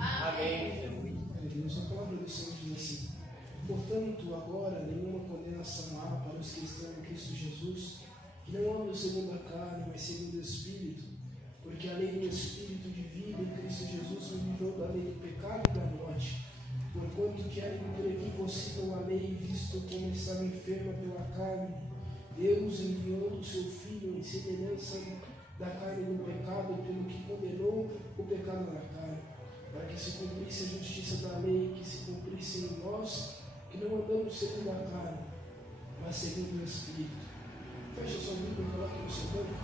Amém. Deus, a palavra do Senhor diz assim: portanto, agora nenhuma condenação há para os que estão em Cristo Jesus, que não andam segundo a carne, mas segundo o Espírito, porque a lei do Espírito de vida em Cristo Jesus me livrou da lei do pecado e da morte. Porquanto quero que consigam a lei, visto como estava enferma pela carne, Deus enviando o seu Filho em semelhança da carne do pecado, pelo que condenou o pecado na carne, para que se cumprisse a justiça da lei, que se cumprisse em nós, que não andamos segundo a carne, mas segundo o Espírito. Feche a sua Bíblia, coloque no seu banco,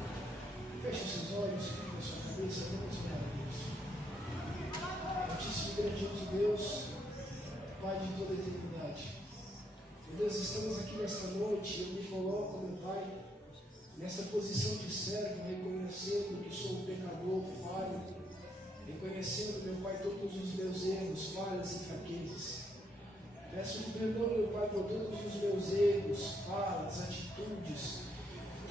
feche os seus olhos, fique na sua cabeça, vamos orar a Deus. Altíssimo e grandioso Deus, Pai de toda a eternidade, meu Deus, estamos aqui nesta noite, eu me coloco, meu Pai, nessa posição de servo, reconhecendo que sou um pecador, falho, reconhecendo, meu Pai, todos os meus erros, falhas e fraquezas. Peço perdão, meu Pai, por todos os meus erros, falas, atitudes,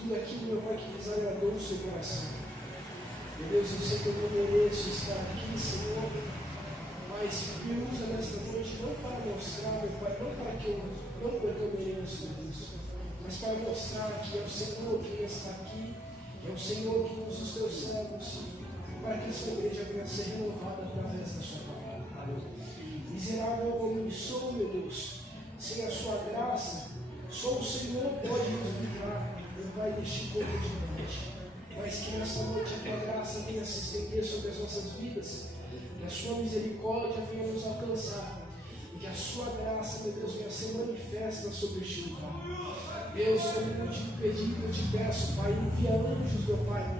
tudo aquilo, meu Pai, que desagradou o seu coração. Meu Deus, eu sei que eu não mereço estar aqui, Senhor, mas me usa nesta noite não para mostrar, meu Pai, não porque eu mereço, meu Deus, mas para mostrar que é o Senhor que está aqui, é o Senhor que usa os teus servos, para que essa igreja venha ser renovada através da sua palavra. Miserável como sou, meu Deus, sem a sua graça, só o Senhor pode nos livrar, meu Pai, deste corpo de morte. Mas que nesta noite a tua graça venha se estender sobre as nossas vidas, que a sua misericórdia venha nos alcançar, e que a sua graça, meu Deus, venha ser manifesta sobre este lugar. Deus, como eu te pedi, eu te peço, Pai, envia anjos, meu Pai,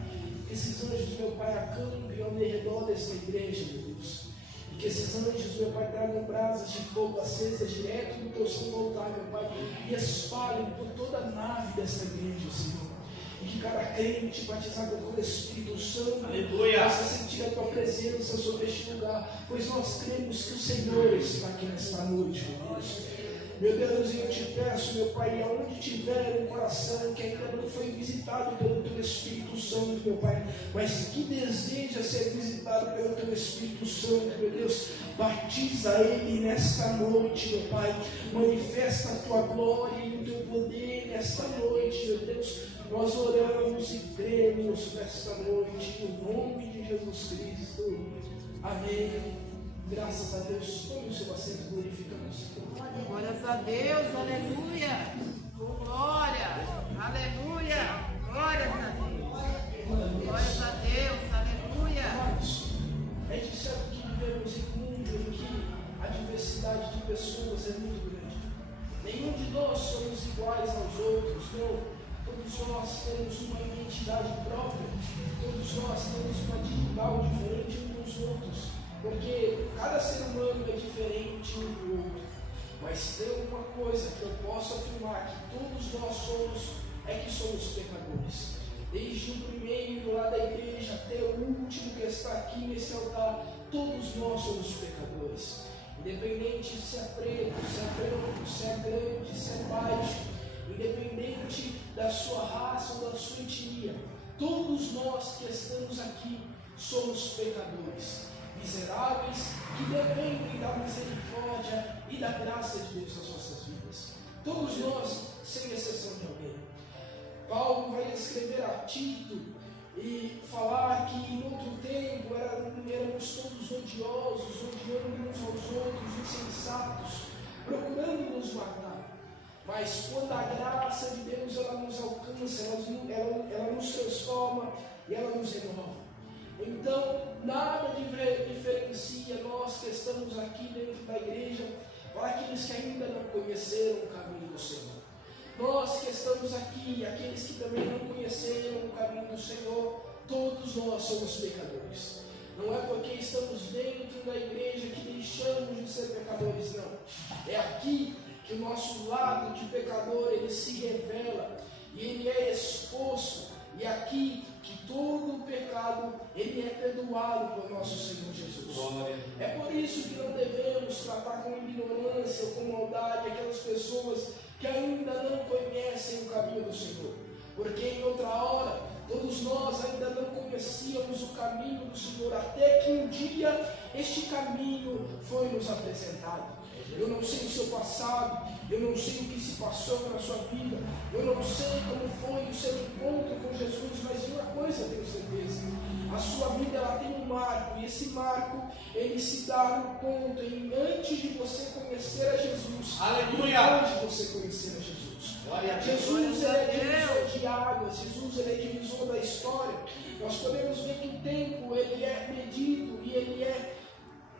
que esses anjos, meu Pai, acampem ao redor desta igreja, meu Deus. E que esses anjos, meu Pai, tragam brasas de fogo acesas direto do teu santo altar, meu Pai, e espalhem por toda a nave desta igreja, Senhor. E que cada crente batizado pelo Espírito Santo possa sentir a tua presença sobre este lugar, pois nós cremos que o Senhor está aqui nesta noite, meu Deus. Meu Deus, eu te peço, meu Pai, aonde tiver um coração que ainda não foi visitado pelo teu Espírito Santo, meu Pai, mas que deseja ser visitado pelo teu Espírito Santo, meu Deus, batiza ele nesta noite, meu Pai, manifesta a tua glória e o teu poder nesta noite, meu Deus. Nós oramos e cremos nesta noite, no nome de Jesus Cristo. Amém. Graças a Deus. Tome o seu assento, glorificamos. Glórias a Deus, aleluia. Glória, aleluia. Glórias a Deus. Glórias a Deus, aleluia. É de certo que vivemos em um mundo em que a diversidade de pessoas é muito grande. Nenhum de nós somos iguais aos outros, não. Todos nós temos uma identidade própria, todos nós temos uma dignidade diferente uns dos outros, porque cada ser humano é diferente um do outro. Mas tem uma coisa que eu posso afirmar, que todos nós somos, é que somos pecadores. Desde o primeiro lá da igreja até o último que está aqui nesse altar, todos nós somos pecadores. Independente se é preto, se é branco, se é grande, se é baixo, independente da sua raça ou da sua etnia, todos nós que estamos aqui somos pecadores, miseráveis, que dependem da misericórdia e da graça de Deus nas nossas vidas. Todos nós, sem exceção de alguém. Paulo vai escrever a Tito e falar que em outro tempo éramos todos odiosos, odiando uns aos outros, insensatos, procurando nos matar. Mas quando a graça de Deus ela nos alcança, ela nos transforma e ela nos renova. Então, nada diferencia nós que estamos aqui dentro da igreja para aqueles que ainda não conheceram o caminho do Senhor. Nós que estamos aqui, aqueles que também não conheceram o caminho do Senhor, todos nós somos pecadores. Não é porque estamos dentro da igreja que deixamos de ser pecadores, não. É aqui que o nosso lado de pecador ele se revela e ele é exposto, e é aqui que todo o pecado ele é perdoado por nosso Senhor Jesus. Glória. É por isso que não devemos tratar com ignorância ou com maldade aquelas pessoas que ainda não conhecem o caminho do Senhor, porque em outra hora todos nós ainda não conhecíamos o caminho do Senhor, até que um dia este caminho foi nos apresentado. Eu não sei o seu passado, eu não sei o que se passou na sua vida, eu não sei como foi o seu encontro com Jesus, mas uma coisa eu tenho certeza: a sua vida ela tem um marco, e esse marco ele se dá no ponto em antes de você conhecer a Jesus. Aleluia! Antes de você conhecer a Jesus. Jesus ele é divisor de águas, Jesus ele é divisor da história. Nós podemos ver que o tempo ele é medido e ele é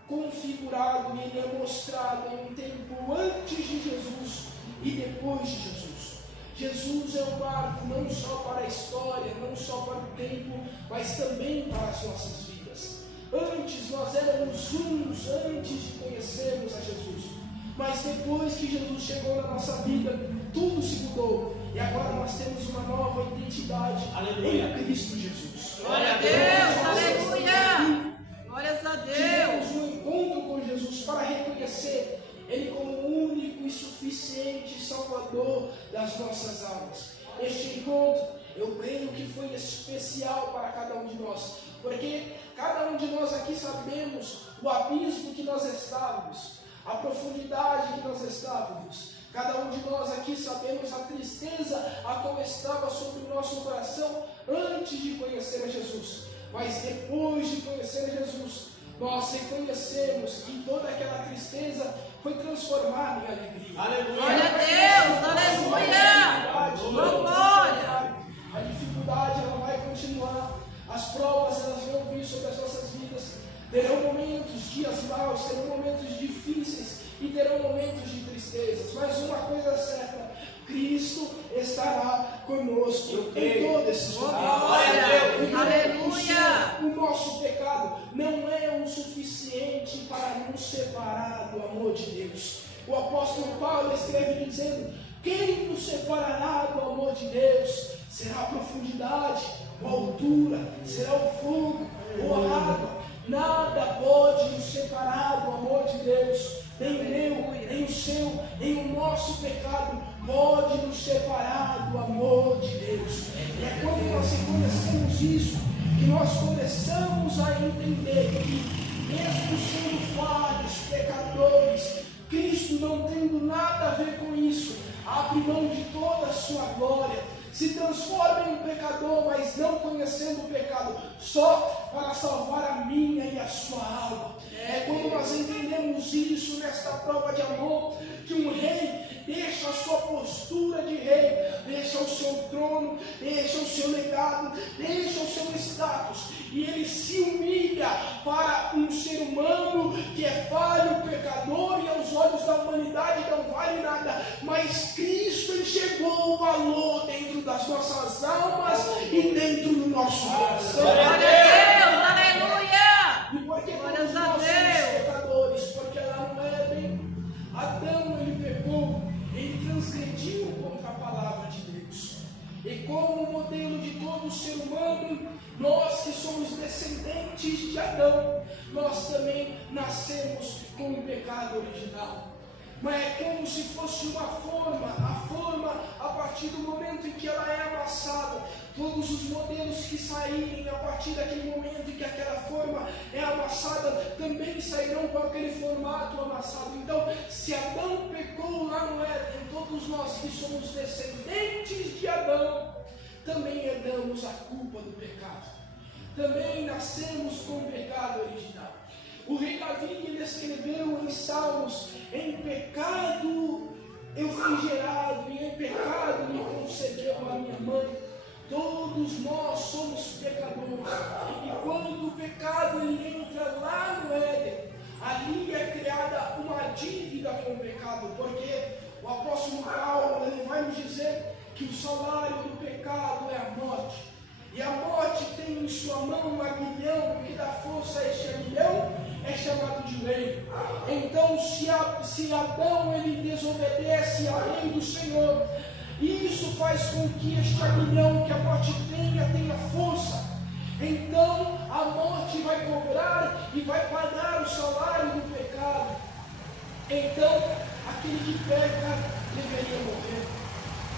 configurado e ele é mostrado em um tempo antes de Jesus e depois de Jesus. Jesus é o marco não só para a história, não só para o tempo, mas também para as nossas vidas. Antes nós éramos uns, antes de conhecermos a Jesus. Mas depois que Jesus chegou na nossa vida, tudo se mudou. E agora nós temos uma nova identidade. Aleluia. Em Cristo Jesus. Glória a Deus, aleluia. Glórias a Deus. Tivemos um encontro com Jesus para reconhecer Ele como o único e suficiente Salvador das nossas almas. Este encontro, eu creio que foi especial para cada um de nós, porque cada um de nós aqui sabemos o abismo que nós estávamos, a profundidade que nós estávamos. Cada um de nós aqui sabemos a tristeza a qual estava sobre o nosso coração antes de conhecer a Jesus. Mas depois de conhecer Jesus, nós reconhecemos que toda aquela tristeza foi transformada em alegria. Aleluia! Glória a Deus, aleluia! Glória! A dificuldade ela vai continuar, as provas elas vão vir sobre as nossas vidas. Terão momentos, dias maus, terão momentos difíceis e terão momentos de tristezas. Mas uma coisa é certa: Cristo estará conosco em todos esses Glória! Aleluia! O nosso pecado não é o suficiente para nos separar do amor de Deus. O apóstolo Paulo escreve dizendo: quem nos separará do amor de Deus? Será a profundidade, ou a altura, será o fogo, ou a água. Nada pode nos separar do amor de Deus. Nem o meu, nem o seu, nem o nosso pecado pode nos separar do amor de Deus. E é quando nós reconhecemos isso que nós começamos a entender que, mesmo sendo falhos, pecadores, Cristo não tendo nada a ver com isso, abre mão de toda a sua glória, se transforma em um pecador, mas não conhecendo o pecado, só para salvar a minha e a sua alma. É quando nós entendemos isso nesta prova de amor, que um rei deixa a sua postura de rei, deixa o seu trono, deixa o seu legado, deixa o seu status, e ele se humilha para um ser humano que é falho, pecador, e aos olhos da humanidade não vale nada, mas Cristo enxergou o valor dentro das nossas almas e dentro do nosso coração. Glória a Deus, aleluia! E por que Glórias todos a nós somos Deus. pecadores? Porque lá no Éden, Adão ele pecou, ele transgrediu contra a palavra de Deus. E como modelo de todo ser humano, nós que somos descendentes de Adão, nós também nascemos com o pecado original. Mas é como se fosse uma forma, a forma a partir do momento em que ela é amassada, todos os modelos que saírem a partir daquele momento em que aquela forma é amassada, também sairão com aquele formato amassado. Então, se Adão pecou lá no Éden, todos nós que somos descendentes de Adão, também herdamos a culpa do pecado. Também nascemos com o pecado original. O rei Davi ele escreveu em Salmos: em pecado eu fui gerado, e em pecado me concebeu a minha mãe. Todos nós somos pecadores. E quando o pecado ele entra lá no Éden, ali é criada uma dívida com o pecado, porque o apóstolo Paulo ele vai nos dizer que o salário do pecado é a morte. E a morte tem em sua mão um aguilhão, que dá força a este aguilhão é chamado de lei. Então, se Adão ele desobedece à lei do Senhor, isso faz com que este aguilhão que a morte tenha força. Então, a morte vai cobrar e vai pagar o salário do pecado. Então, aquele que peca deveria morrer.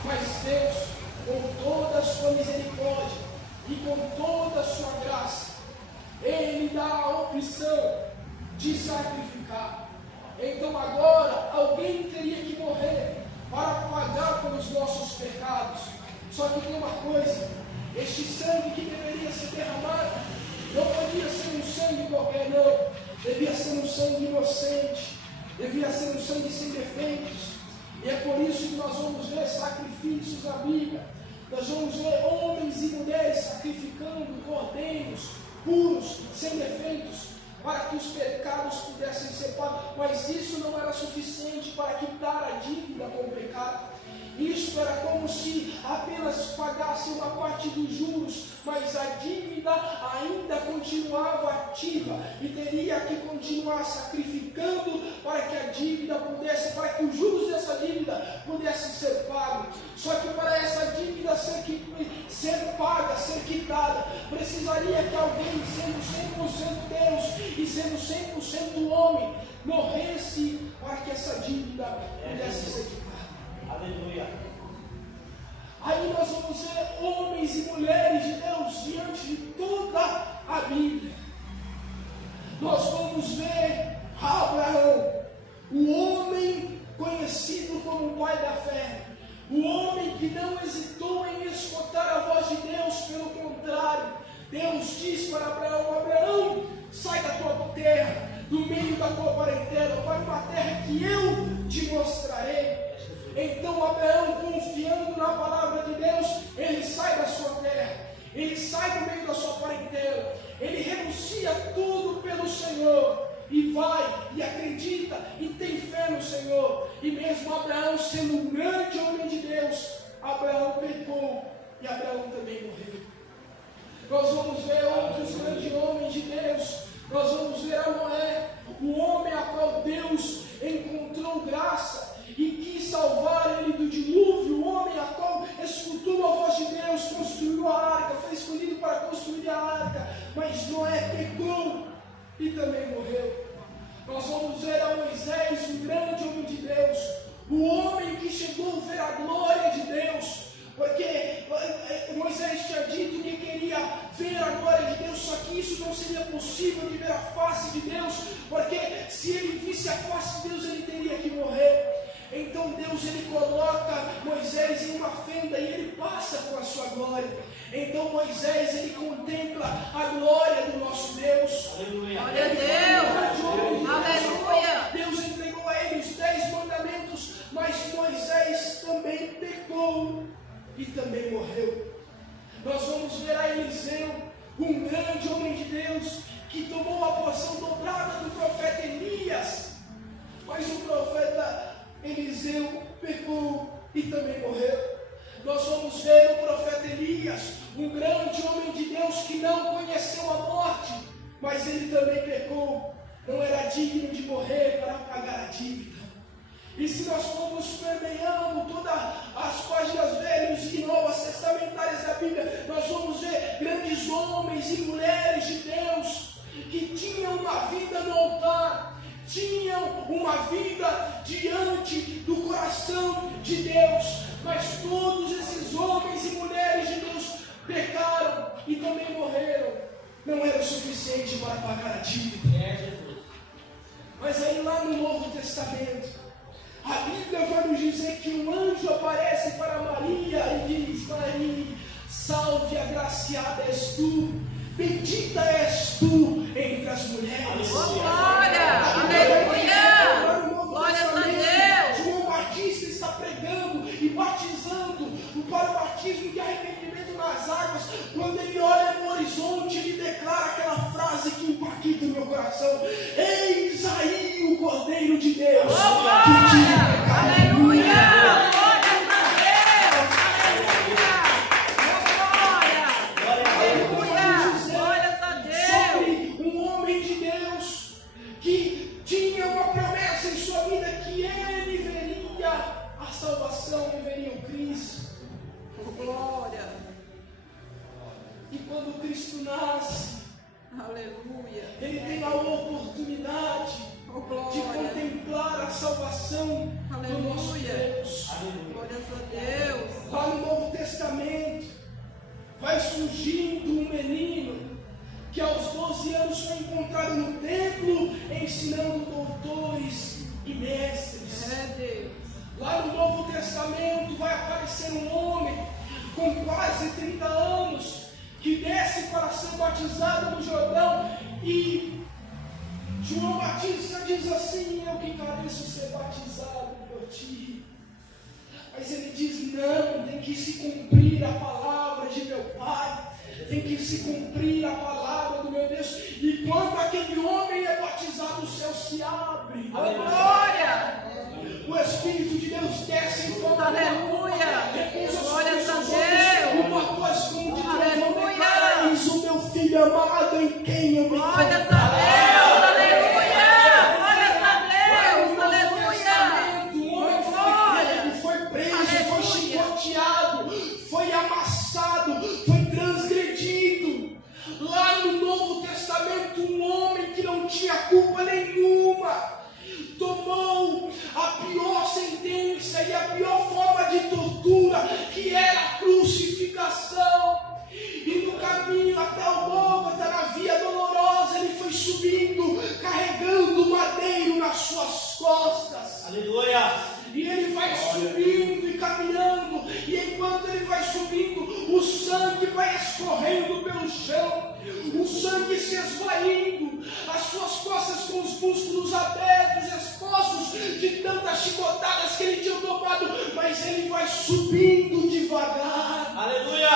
Mas Deus, com toda a sua misericórdia, e com toda a sua graça, Ele dá a opção de sacrificar. Então agora alguém teria que morrer para pagar pelos nossos pecados. Só que tem uma coisa: este sangue que deveria ser derramado não podia ser um sangue qualquer, não. Devia ser um sangue inocente, devia ser um sangue sem defeitos. E é por isso que nós vamos ver sacrifícios na Bíblia. Nós vamos ver homens e mulheres sacrificando cordeiros puros, sem defeitos, para que os pecados pudessem ser pagos. Mas isso não era suficiente para quitar a dívida com o pecado. Isso era como se apenas pagasse uma parte dos juros, mas a dívida ainda continuava ativa e teria que continuar sacrificando para que a dívida pudesse, para que os juros dessa dívida pudessem ser pagos. Só que para essa dívida ser paga, ser quitada, precisaria que alguém, sendo 100% Deus e sendo 100% homem, morresse para que essa dívida pudesse ser quitada. Aleluia. Aí nós vamos ver homens e mulheres de Deus diante de toda a Bíblia. Nós vamos ver Abraão, o homem conhecido como o pai da fé, o homem que não hesitou em escutar a voz de Deus. Pelo contrário, Deus diz para Abraão: Abraão, sai da tua terra, do meio da tua parentela, para uma terra que eu te mostrarei. Então Abraão, confiando na palavra de Deus, ele sai da sua terra, ele sai do meio da sua parentela, ele renuncia tudo pelo Senhor e vai e acredita e tem fé no Senhor. E mesmo Abraão sendo um grande homem de Deus, Abraão pecou e Abraão também morreu. Nós vamos ver outros grandes homens de Deus. Nós vamos ver a Noé, o homem a qual Deus encontrou graça e quis salvar ele do dilúvio, o homem a qual escutou a voz de Deus, construiu a arca, foi escolhido para construir a arca, mas Noé pecou e também morreu. Nós vamos ver a Moisés, um grande homem de Deus, o homem que chegou a ver a glória de Deus, porque Moisés tinha dito que queria ver a glória de Deus, só que isso não seria possível de ver a face de Deus, porque se ele visse a face de Deus, ele teria que morrer. Então Deus, ele coloca Moisés em uma fenda e ele passa com a sua glória. Então Moisés, ele contempla a glória do nosso Deus. Aleluia. Glória a Deus. Aleluia. Deus entregou a ele os 10 mandamentos, mas Moisés também pecou e também morreu. Nós vamos ver a Eliseu, um grande homem de Deus, que tomou a porção dobrada do profeta Elias, mas o profeta Eliseu pecou e também morreu. Nós vamos ver o profeta Elias, um grande homem de Deus que não conheceu a morte, mas ele também pecou, não era digno de morrer para pagar a dívida. E se nós formos permeando todas as páginas velhas e novas testamentárias da Bíblia, nós vamos ver grandes homens e mulheres de Deus que tinham uma vida no altar, tinham uma vida diante do coração de Deus, mas todos esses homens e mulheres de Deus pecaram e também morreram. Não era o suficiente para pagar a dívida. Mas aí lá no Novo Testamento, a Bíblia vai nos dizer que um anjo aparece para Maria e diz: Maria, salve, agraciada és tu, bendita és tu entre as mulheres. Oh, glória! Aleluia! Glória a Deus! João Batista está pregando e batizando para o batismo de arrependimento nas águas. Quando ele olha no horizonte, ele declara aquela frase que impacta o meu coração: eis aí o Cordeiro de Deus. Oh, glória! Aleluia! Salvação e veria o Cristo. Glória. E quando Cristo nasce, Aleluia, ele tem a oportunidade de contemplar a salvação do nosso Deus. Glórias a Deus. Lá no Novo Testamento, vai surgindo um menino que aos 12 anos foi encontrado no templo ensinando doutores e mestres. Lá no Novo Testamento vai aparecer um homem com quase 30 anos que desce para ser batizado no Jordão, e João Batista diz assim: eu que careço ser batizado por ti. Mas ele diz: não, tem que se cumprir a palavra de meu Pai, tem que se cumprir a palavra do meu Deus. E quando aquele homem é batizado, o céu se abre. Glória! O Espírito de Deus desce em forma de Aleluia! Glória a Deus! uma voz como de trovão declara: eis o meu filho amado em quem eu me Glória a comprazo. Deus! Aleluia! Glória a Deus! Aleluia! O homem foi preso, foi chicoteado, foi amassado, foi transgredido. Lá no Novo Testamento, um homem que não tinha culpa nenhuma tomou a pior sentença e a pior forma de tortura, que era a crucificação. E no caminho até o Gólgota, na via dolorosa, ele foi subindo, carregando o madeiro nas suas costas. Aleluia! E ele vai subindo e caminhando, e enquanto ele vai subindo, o sangue vai escorrendo pelo chão, o sangue se esvaindo, as suas costas com os músculos abertos, expostos de tantas chicotadas que ele tinha tomado, mas ele vai subindo devagar. Aleluia!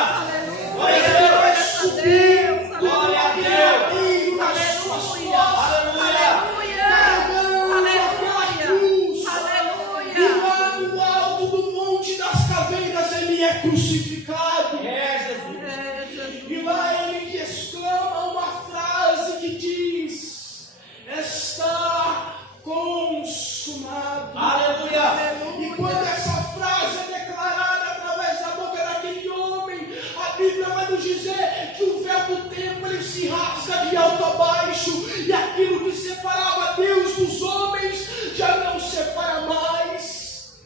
Mas ele vai subindo, glória a Deus, madeiro nas suas costas, Aleluia! carregando aquela cruz. Aleluia! E lá no alto do Monte das Caveiras ele é crucificado. Jesus! E lá ele exclama uma frase que diz: está consumado. Aleluia! E quando essa frase é declarada através da boca daquele homem, a Bíblia vai nos dizer que o véu do templo ele se rasga de alto a baixo, e aquilo que separava Deus dos homens já não separa mais.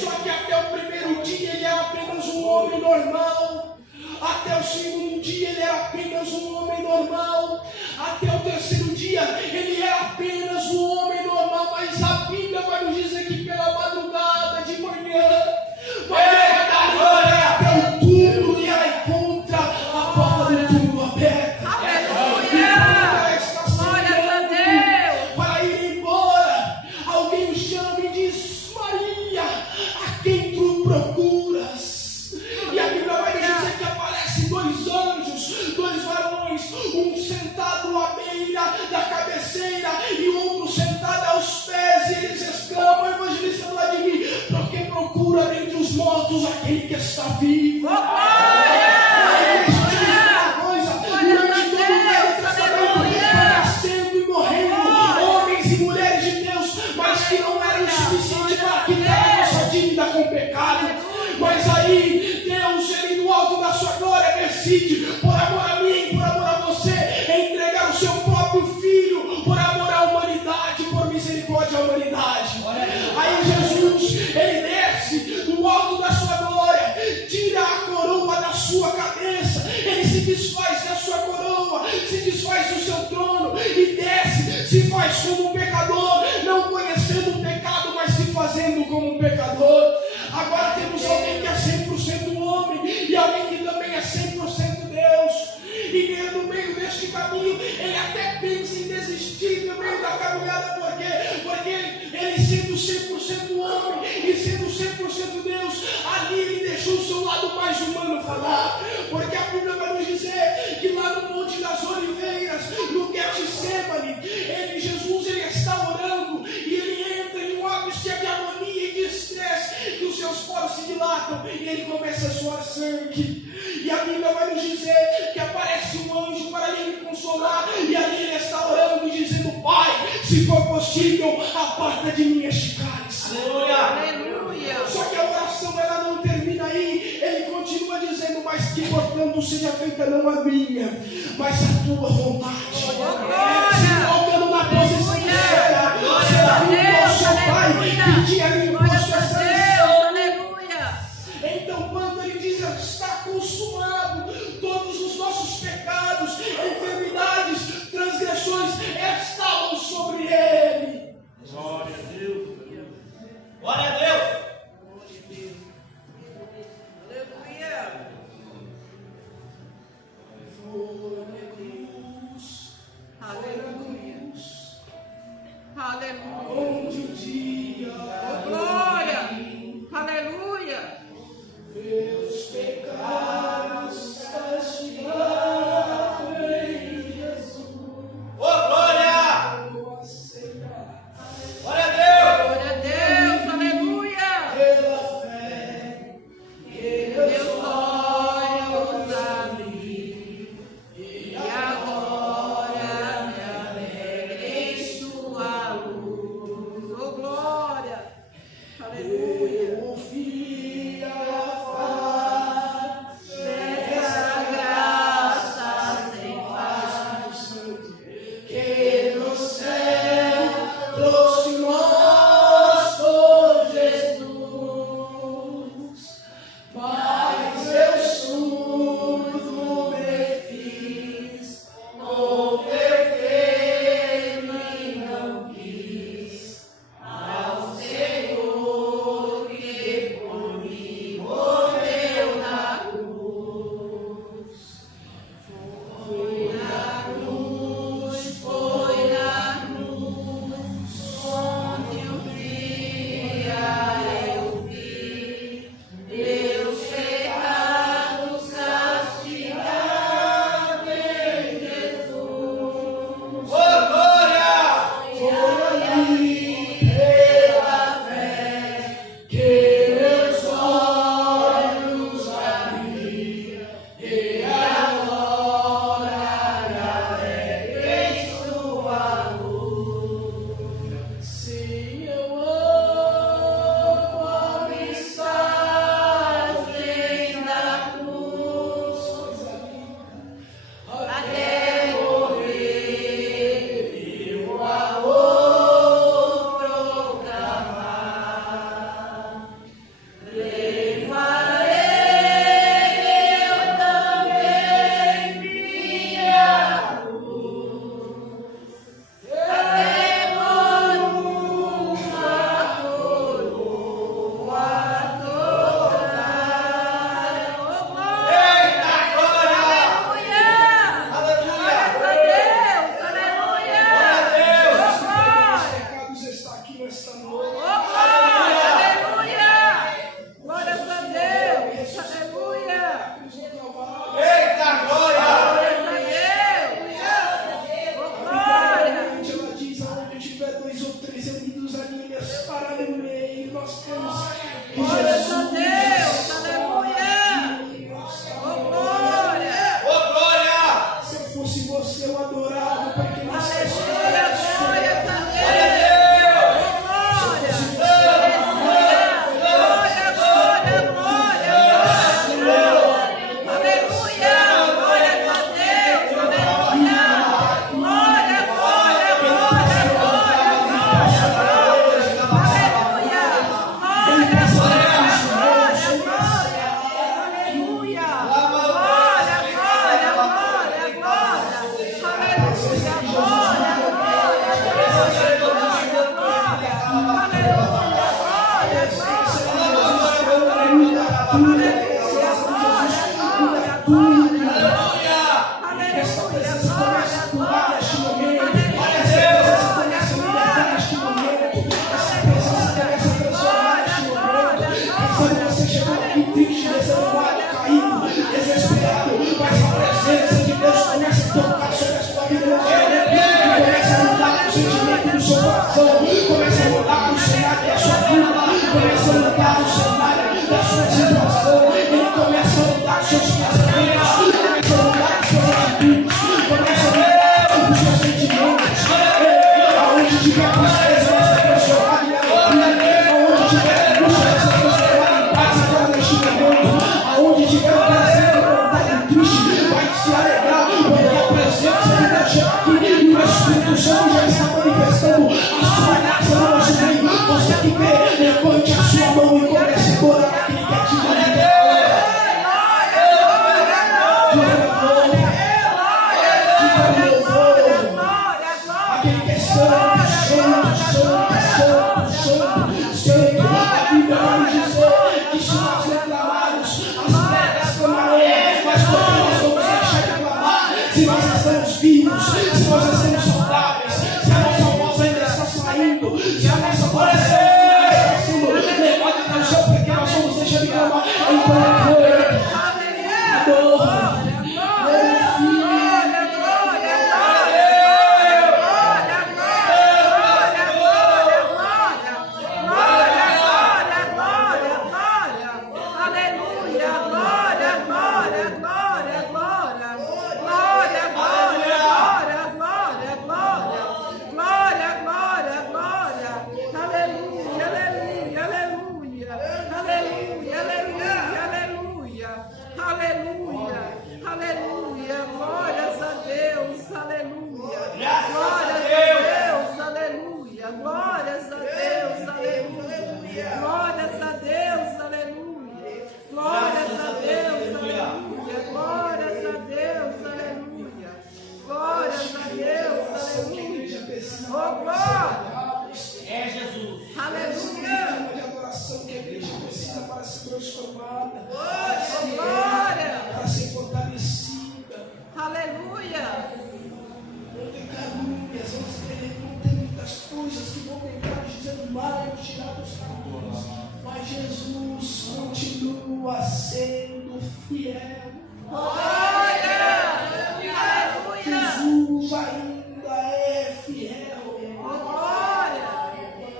Só que até o primeiro dia ele era apenas um homem normal, até o segundo dia ele era apenas um homem normal, até o terceiro dia ele era apenas um homem normal. Mas a Bíblia vai nos dizer que pela madrugada de manhã vai até o túmulo, e ela encontra a porta do túmulo aberta. Aleluia! Glória a Deus! Para ir embora, alguém o chama e diz: Maria, a quem tu procuras? E a Bíblia vai nos dizer que aparecem dois anjos, dois varões, um sentado à beira da cabeceira e outro sentado aos pés, e eles exclamam: evangelista Vladimir, por que procura dentre os mortos aquele que está vivo? Homens e mulheres de Deus, mas que não eram o suficiente para quitar a nossa dívida com o pecado. Mas aí Deus, ele no alto da sua glória, decide, por amor a mim, por amor a você, entregar o seu próprio filho, por amor à humanidade, por misericórdia à humanidade. Aí Jesus, ele desce do alto da sua glória, tira a coroa da sua cabeça, ele se desfaz da sua coroa, se desfaz do seu trono e desce, se faz como um pecador, não conhecendo o pecado, mas se fazendo como um pecador. Agora temos alguém que é 100% homem e alguém que também é 100% Deus. E no meio deste caminho, ele até pensa em desistir no meio da caminhada. Por quê? Porque ele sendo 100% homem e sendo 100% Deus, ali ele deixou o seu lado mais humano falar. Porque a Bíblia vai nos dizer que lá no Monte das Oliveiras, no Getsemane, Jesus ele está orando e ele entra em um ápice de agonia e de estresse, que os seus poros se dilatam e ele começa a suar sangue. E a Bíblia vai nos dizer que aparece um anjo para lhe consolar, e ali ele está orando e dizendo: Pai, se for possível, aparta de mim este cálice. Aleluia! Só que a oração ela não termina aí, ele continua dizendo: mas que portanto seja feita não a minha, mas a tua vontade. Se colocando na posição de será junto ao seu pai, pedir a mim Aleluia! Então quando ele diz está consumado, que é santo, santo, santo, santo, santo. A Bíblia vai dizer que se nós reclamarmos, as pedras clamarão, mas porque nós vamos deixar de clamar? Se nós estamos vivos, se nós estamos saudáveis, se a nossa voz ainda está saindo, se a nossa voz ainda está sendo levada para o céu, porque nós vamos deixar de clamar. Então, para ser fortalecida. Aleluia. Não tem calúnias, não tem muitas coisas que vão tentar dizendo mal, tirar dos caminhos. Mas Jesus continua sendo fiel. Jesus ainda é fiel.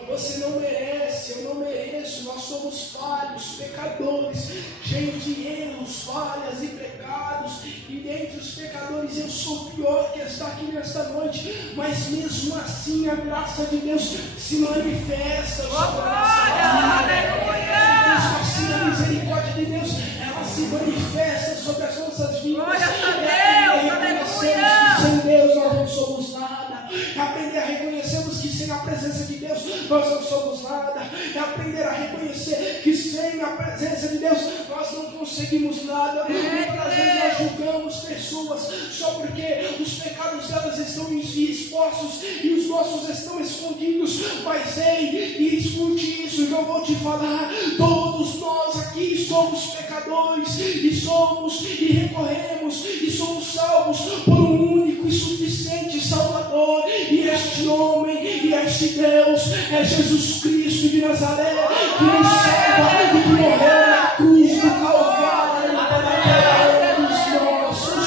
Você não merece, eu não mereço. Nós somos falhos, pecadores, cheios de erros, falhas e pecados. E dentre os pecadores eu sou o pior que está aqui nesta noite. Mas mesmo assim a graça de Deus se manifesta. Mesmo assim a misericórdia de Deus, ela se manifesta sobre as nossas vidas. Sem Deus nós não somos nada. Aprender a reconhecermos que sem a presença de Deus nós não somos nada. Aprender a reconhecer que sem a presença de Deus nós não conseguimos nada. Muitas vezes nós julgamos pessoas só porque os pecados delas estão expostos e os nossos estão escondidos. Mas ei, e escute isso, eu vou te falar. Todos nós aqui somos pecadores e recorremos e somos salvos por um único e suficiente Salvador. E este homem e este Deus é Jesus Cristo de Nazaré, que nos salva e que morreu na cruz do Calvário para os nossos.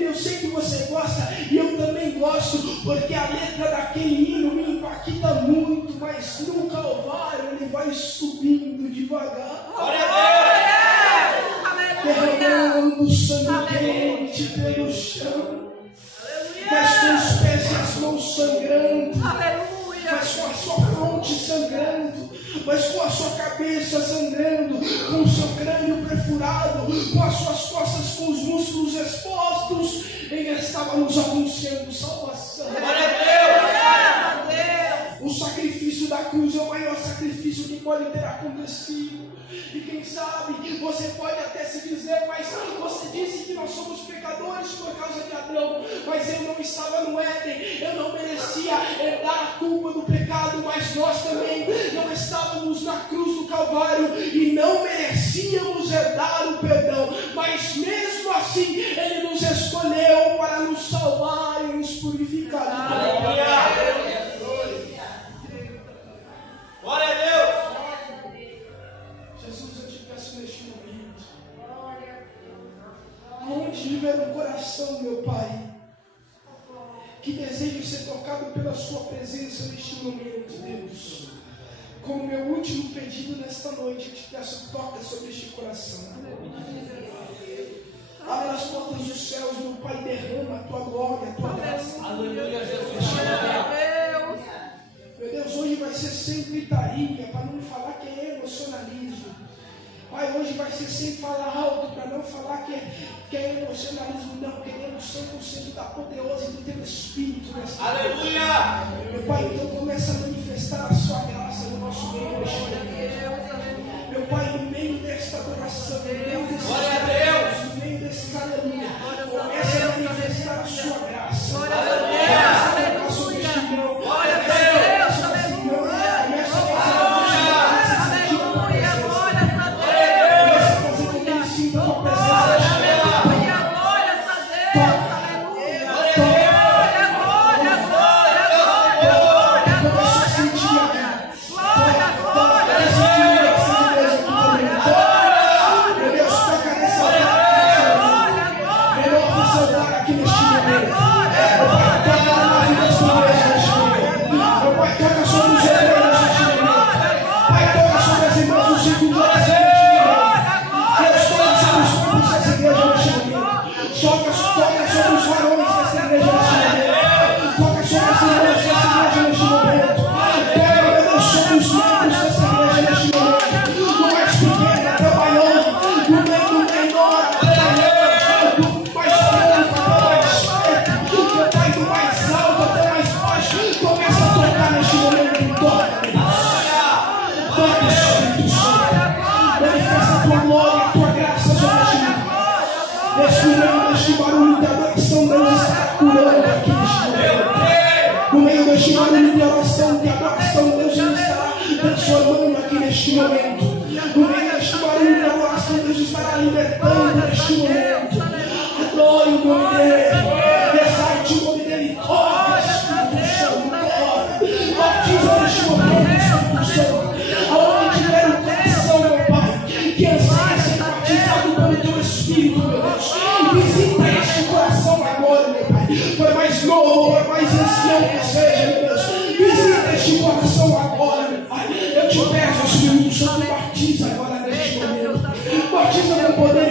Eu sei que você gosta e eu também gosto, porque a letra daquele hino me impacta muito, mas no Calvário ele vai subindo devagar. Derramando sangue quente pelo chão, mas com os pés e as mãos sangrando, mas com a sua fronte sangrando, mas com a sua cabeça sangrando, com o seu crânio perfurado, com as suas costas, com os músculos expostos, ele estava nos anunciando salvação. O sacrifício da cruz é o maior sacrifício que pode ter acontecido. E quem sabe, você pode até se dizer, mas você disse que nós somos pecadores por causa de Adão, mas eu não estava no Éden, eu não merecia herdar a culpa do pecado, mas nós também não estávamos na cruz do Calvário e não merecíamos herdar o perdão, mas mesmo assim Ele nos escolheu para nos salvar e nos purificar. Glória a Deus. Jesus, eu te peço neste momento, aonde viver um coração, meu Pai, que deseja ser tocado pela sua presença neste momento, Deus. Como meu último pedido nesta noite, eu te peço, toca sobre este coração. Abre as portas dos céus, meu Pai, derrama a tua glória, a tua graça. Aleluia, Jesus. Meu Deus, hoje vai ser sem gritaria, para não falar que é emocionalismo. Pai, hoje vai ser sem falar alto, para não falar que é emocionalismo. Não, queremos 100% da poderosa e do teu Espírito nessa Aleluia! Meu Pai, então começa a manifestar a sua graça no nosso meio neste momento. Meu Pai, no meio desta adoração, no meio desse glória a Deus, no meio desse aleluia, começa a manifestar curando aqui neste momento. No meio deste barulho de oração, de adoração, Deus estará transformando aqui neste momento. No meio deste barulho de adoração, Deus estará libertando neste momento. Adore o nome dele. Exalte o nome dele. Toque, Espírito Santo. Batiza neste momento, Espírito Santo. Aonde tiver o coração, meu Pai, que anseia ser batizado pelo teu Espírito, meu Deus. Visita este coração agora, meu Pai. Por mais novo, por mais ancião que seja, meu Deus. Visita este coração agora, meu Pai. Eu te peço, Espírito Santo, batiza agora neste momento. Batiza com poder